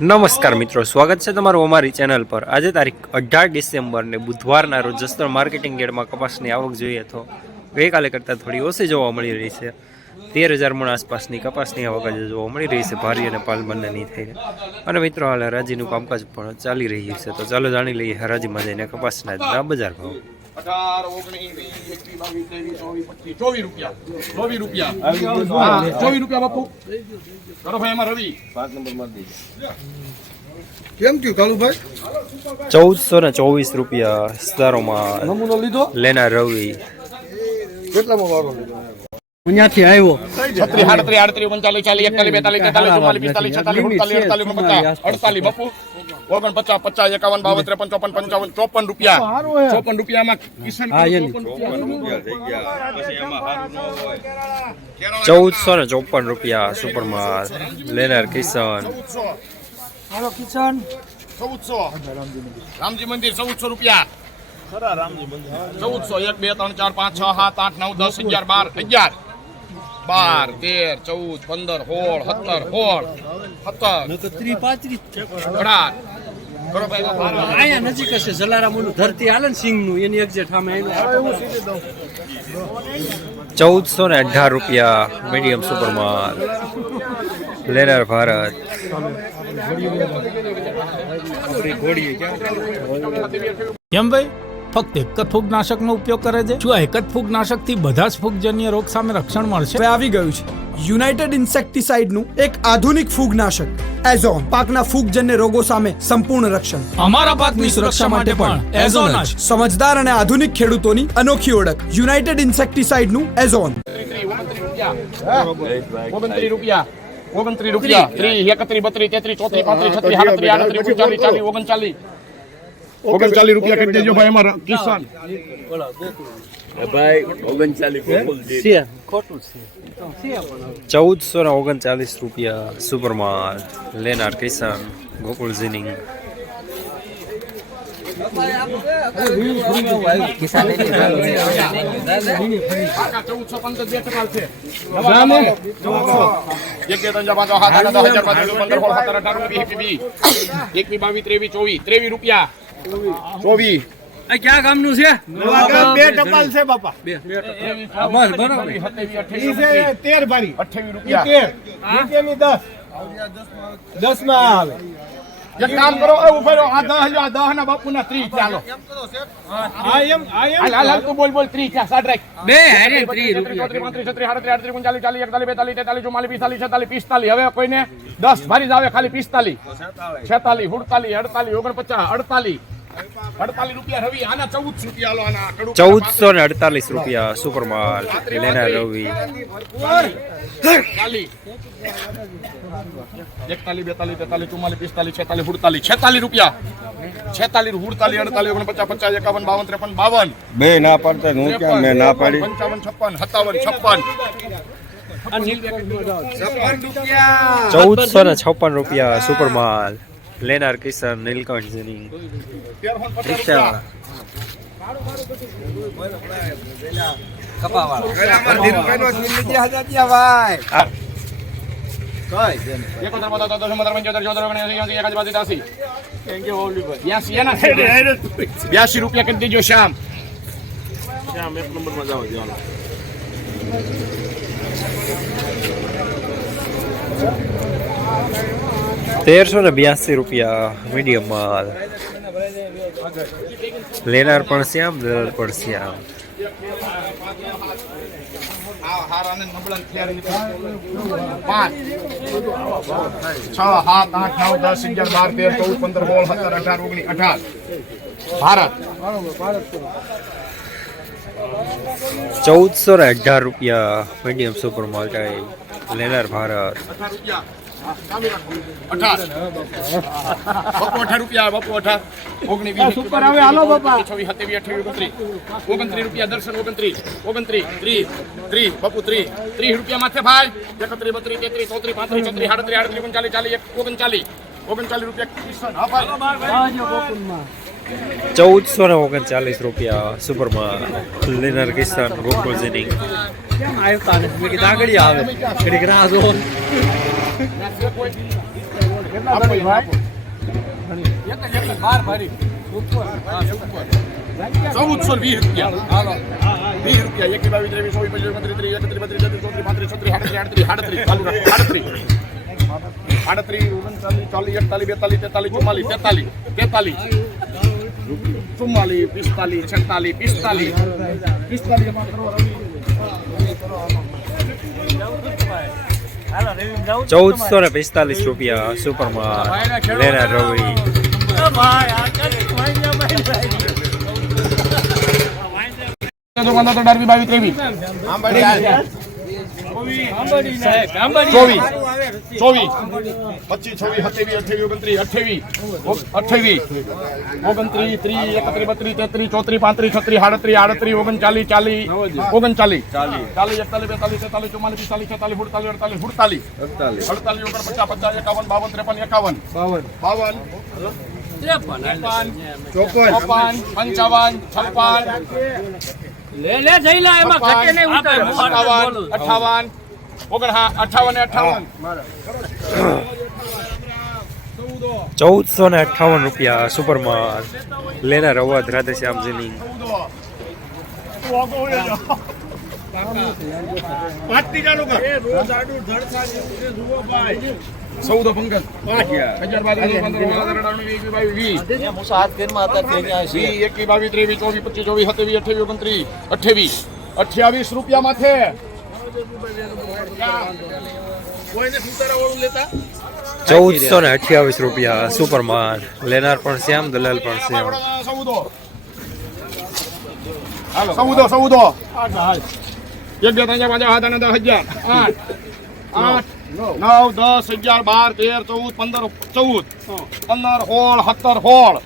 નમસ્કાર મિત્રો, સ્વાગત છે તમારું અમારી ચેનલ પર. આજે તારીખ અઢાર ડિસેમ્બર ને બુધવારના રોજ જસદણ માર્કેટિંગ યાર્ડમાં કપાસની આવક જોઈએ તો ગઈકાલે કરતાં થોડી ઓછી જોવા મળી રહી છે. તેર હજાર મણ આસપાસની કપાસની આવક આજે જોવા મળી રહી છે, ભારી અને પાલ બંનેની થઈને અને મિત્રો, હાલ હરાજીનું કામકાજ પણ ચાલી રહ્યું છે. તો ચાલો જાણી લઈએ, હરાજીમાં જઈને કપાસના બજાર ભાવ. અઢાર ઓગણીસ. વીસ એકવીસ બાવીસ ત્રેવીસ ચોવીસ પચીસ ચોવીસ રૂપિયા. ચોવીસ રૂપિયા. ચોવીસ રૂપિયા બાપુ. કરો ભાઈ એમાં રવિ. કેમ થયું કાલુભાઈ? ચૌદસો ને ચોવીસ રૂપિયા વિસ્તારોમાં નમૂનો લીધો? લેના રવિ. કેટલામાં વારો લીધો? અહીંયાથી આવ્યો. છત્રીસ આડત્રીસ આડત્રીસ ઓગણચાલીસ ચાલીસ એકતાલીસ બેતાલીસ તેતાલીસ ચુમ્માલીસ પિસ્તાલીસ છેતાલીસ સુડતાલીસ અડતાલીસ ઓગણપચાસ અડતાલીસ બાપુ ઓગણ પચાસ એકાવન બાવન ત્રેપન ચોપન પંચાવન ચોપન રૂપિયા. ચોપન રૂપિયામાં કિશન ચૌદસો ને ચોપન રૂપિયા સુપરમાલ લેનાર કિશન. ચૌદસો. ચૌદસો. રામજી મંદિર ચૌદસો રૂપિયા. ચૌદસો. એક બે ત્રણ ચાર પાંચ છ સાત આઠ નવ દસ અગિયાર બાર અગિયાર. બાર તેર ચૌદ પંદર સોળ સત્તર સોળ સત્તર. નજીક હશે જલારામ ઓલું ધરતી આલન સિંહનું એની એક્ઝેક્ટ સામે ચૌદસો ને અઢાર રૂપિયા મીડિયમ સુપરમાલ. લેનાર ભારત. કેમ ભાઈ? ફક્ત એક જ ફૂગનાશકનો ઉપયોગ કરે છે. શું આ એક જ ફૂગનાશકથી બધા જ ફૂગજન્ય રોગ સામે રક્ષણ મળશે? હવે આવી ગયું છે. યુનાઇટેડ ઇન્સેક્ટિસાઇડનું એક આધુનિક ફૂગનાશક એઝોન પાકના ફૂગજન્ય રોગો સામે સંપૂર્ણ રક્ષણ. અમારા પાકની સુરક્ષા માટે પણ એઝોન જ. સમજદાર અને આધુનિક ખેડૂતોની અનોખી ઓળખ. યુનાઇટેડ ઇન્સેક્ટિસાઇડનું એઝોન. ઓગણત્રીસ રૂપિયા. ઓગણત્રીસ રૂપિયા. ત્રીસ એકત્રીસ બત્રીસ તેત્રીસ ચોત્રીસ પાંત્રીસ છત્રીસ સાડત્રીસ આડત્રીસ ઓગણચાલીસ ચાલીસ ઓગણચાલીસ રૂપિયા કરી દેજો ભાઈ અમારા કિસાન છે ખોટું છે ચૌદસો ને ઓગણચાલીસ રૂપિયા સુપરમાલ લેનાર કિસાન ગોકુળ જીનિંગ એક એકવીસ બાવીસ ત્રેવીસ ચોવીસ ત્રેવીસ રૂપિયા ચોવીસ આ ક્યાં ગામનું છે? બે ટપાલ છે બાપા. બસ બરાબર તેર ભારી. અઠ્યાવીસ રૂપિયા. દસ દસ. માં આવે. એક કામ કરો એ ઊભો રહો આ 10 લ્યો, આ 10 ના બાપુ ના ત્રીસ ચાલો. આ એમ આ એમ. હાલ હાલ હાલ તું બોલ બોલ ત્રીસ થયા સાડ રાખ. બે હારે ત્રીસ ચોત્રીસ, રૂપિયા. પાંત્રીસ, છત્રીસ, સાડત્રીસ, આડત્રીસ, ઓગણચાલીસ, ચાલીસ, એકતાલીસ, બેતાલીસ, તેતાલીસ, ચુમ્માલીસ, પિસ્તાલીસ, છેતાલીસ, પિસ્તાલીસ. હવે કોઈને દસ ભારી જ આવે ખાલી પિસ્તાલીસ. છેતાલીસ સુડતાલીસ અડતાલીસ ઓગણપચાસ અડતાલીસ. અડતાલીસ રૂપિયા રવિ આના ચૌદ રૂપિયા આલો આના ચૌદસો ને અડતાલીસ રૂપિયા સુપરમાલ લેના રવિ. એકતાલીસ બેતાલીસ તેતાલીસ ચુમ્માલીસ પિસ્તાલીસ છેતાલીસ સુડતાલીસ છેતાલીસ રૂપિયા. છેતાલીસ સુડતાલીસ અડતાલીસ ઓગણપચાસ પચાસ એકાવન બાવન ત્રેપન બાવન. બે ના પાડતા હું ક્યાં મેં ના પાડી? પંચાવન છપ્પન સત્તાવન છપ્પન. ચૌદસો ને છપ્પન રૂપિયા સુપરમાલ લેનાર કિશન નીલકંઠ જીનિંગ રિક્ષાવાળા એકોતેર પંચોતેર દસ પંદર પંચોતેર ચોતેર ઓગણએંસી એંસી એકાસી બાસી ત્યાસી બ્યાસી એના બ્યાસી રૂપિયા કરી દેજો શ્યામ તેરસો ને બ્યાસી રૂપિયા મીડિયમ માલ. લેનાર પણ શ્યામ દેનાર પણ શ્યામ. ચૌદસો ને અઢાર રૂપિયા મીડિયમ સુપર માલ લેનાર ભારત. અઢાર. બપો અઢાર રૂપિયા બપો અઢાર. ઓગણી વીસ ઉપર આવે, હાલો બાપા. છવ્વીસ સત્યાવીસ અઠ્યાવીસ ઓગણત્રીસ. ઓગણત્રીસ રૂપિયા દર્શન ઓગણત્રીસ. ઓગણત્રીસ ત્રીસ. ત્રીસ બપુ ત્રીસ. ત્રીસ રૂપિયા માથે ભાઈ. એકત્રીસ બત્રીસ તેત્રીસ ચોત્રીસ પાંત્રીસ છત્રીસ આડત્રીસ આડત્રીસ ઓગણચાલીસ ચાલીસ એક ઓગણચાલીસ. ઓગણચાલીસ રૂપિયા કિશન. હા ભાઈ. ચૌદસો ને ઓગણચાલીસ રૂપિયા સુપરમાં લિનર કિસાન ગોકુલ જેનિંગ કેમ આવતા નથી મેં આગળ આવે ઘડીક રાહ જો ચૌદસો વીસ રૂપિયા. વીસ રૂપિયા. એક બાવીસ ત્રેવીસ ચોવીસ પચીસ ઓગણત્રીસ ત્રીસ એકત્રીસ બત્રીસ તેત્રીસ ચોત્રીસ પાંત્રીસ છત્રીસ આડત્રીસ આડત્રીસ આડત્રીસ આડત્રીસ. આડત્રીસ ઓગણચાલીસ ચાલીસ એકતાલીસ બેતાલીસ તેતાલીસ ચુમ્માલીસ તેતાલીસ તેતાલીસ. ચુમ્માલીસ પિસ્તાલીસ છેતાલીસ પિસ્તાલીસ પિસ્તાલીસ. ચૌદસો ને પિસ્તાલીસ રૂપિયા સુપરમાં લેનર રવિ. દુકાનદાર તો ડારવી બાવીસ ત્રેવીસ. ચોવીસ. ચોવીસ પચીસ છવ્વીસ સત્યાવીસ અઠાવીસ ઓગણત્રીસ અઠાવીસ અઠાવીસ ઓગણત્રીસ ત્રીસ એકત્રીસ બત્રીસ તેત્રીસ ચોત્રીસ પાંત્રીસ છત્રીસ સાડત્રીસ આડત્રીસ ઓગણચાલીસ ચાલીસ ઓગણચાલીસ. ચાલીસ. એકતાલીસ બેતાલીસ તેતાલીસ ચુમ્માલીસ પિસ્તાલીસ છેતાલીસ અડતાલીસ અડતાલીસ સુડતાલીસ. અડતાલીસ. અડતાલીસ ઓગણપચાસ પચાસ એકાવન બાવન એકાવન. બાવન. બાવન. પંચાવન. છપ્પન. લે લે જઈ લા એમાં ઘટે નહીં ઉતાર. 58 58 ઓગણ ચૌદસો ને અઠાવન રૂપિયા સુપરમાં લેનાર અવાજ રાધેશ્યામજીની. ચૌદ પંકજ બાવીસ ત્રેવીસ ચોવીસ પચીસ ચોવીસ સત્યાવીસ અઠાવીસ ઓગણત્રીસ અઠાવીસ અઠ્યાવીસ રૂપિયા માથે. ચૌદસો ને અઠ્યાવીસ રૂપિયા સુપરમાં લેનાર પણ શ્યામ દલાલ પણ શ્યામ. સૌદો સૌદો એક બે ત્રણ પાંચ હાથ અને દસ હજાર આઠ આઠ નવ દસ અગિયાર બાર તેર ચૌદ પંદર ચૌદ. પંદર સોળ સત્તર સોળ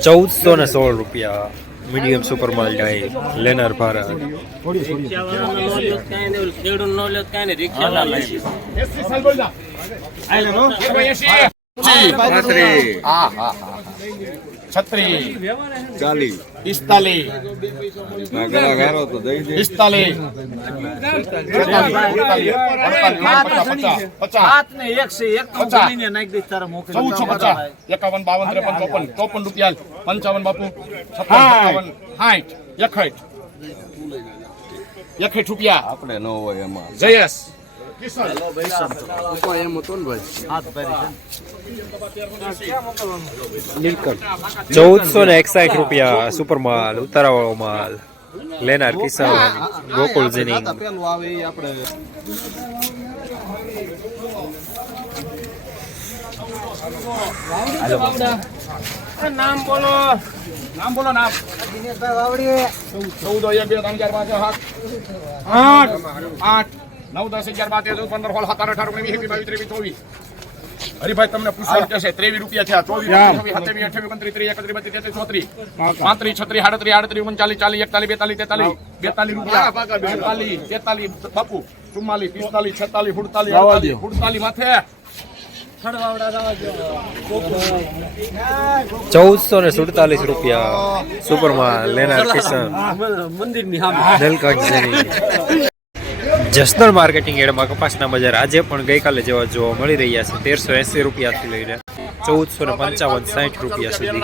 ચૌદસો ને સોળ રૂપિયા મીડિયમ સુપરમાં ડાઈ લેનર ભારત. ખેડૂત નો લે કાંઈ નહીં રિક્ષા ભાઈ. છત્રીસ ચાલીસ. પિસ્તાલીસ પિસ્તાલીસ ચૌદસો પચાસ એકાવન બાવન ત્રેપન ચોપન ચોપન રૂપિયા પંચાવન બાપુ છપ્પન એક સાઠ રૂપિયા. આપણે ન હોય એમાં. જયેશ. ચૌદસો ને એકસાઠ રૂપિયા સુપર માલ ઉતારાવાળો માલ. લેનાર કિસાન ગોકુલ જીની નામ બોલો. નામ બોલો નામ. દિનેશભાઈ વાવડી ચૌદ અગિયાર બે ત્રણ ચાર પાંચ આઠ. આઠ. નવ દસ અગિયાર બાર તેર પંદર સોળ સત્તર અઢાર ઓગણીસ વીસ બાવીસ ત્રેવીસ ચોવીસ. હરીભાઈ તમને પૂછવા કે છે ત્રેવીસ રૂપિયા થયા ચોવીસ પચીસ, છવ્વીસ, ઓગણત્રીસ ત્રીસ એકત્રીસ બત્રીસ તેત્રીસ ચોત્રીસ. પાંત્રીસ છત્રીસ આડત્રીસ આડત્રીસ ઓગણચાલીસ ચાલીસ એકતાલીસ બેતાલીસ તેતાલીસ બેતાલીસ રૂપિયા. બેતાલીસ. તેતાલીસ બાપુ ચુમ્માલીસ પિસ્તાલીસ છેતાલીસ સુડતાલીસ સુડતાલીસ માથે. ચૌદસો ને સુડતાલીસ રૂપિયા સુપરમાં લેનાર કિસાન મંદિર જસદણ માર્કેટિંગ એડમાં કપાસના બજાર આજે પણ ગઈકાલે જેવા જોવા મળી રહ્યા છે. તેરસો એસી રૂપિયાથી લઈને ચૌદસો ને પંચાવન, સાઠ રૂપિયા સુધી.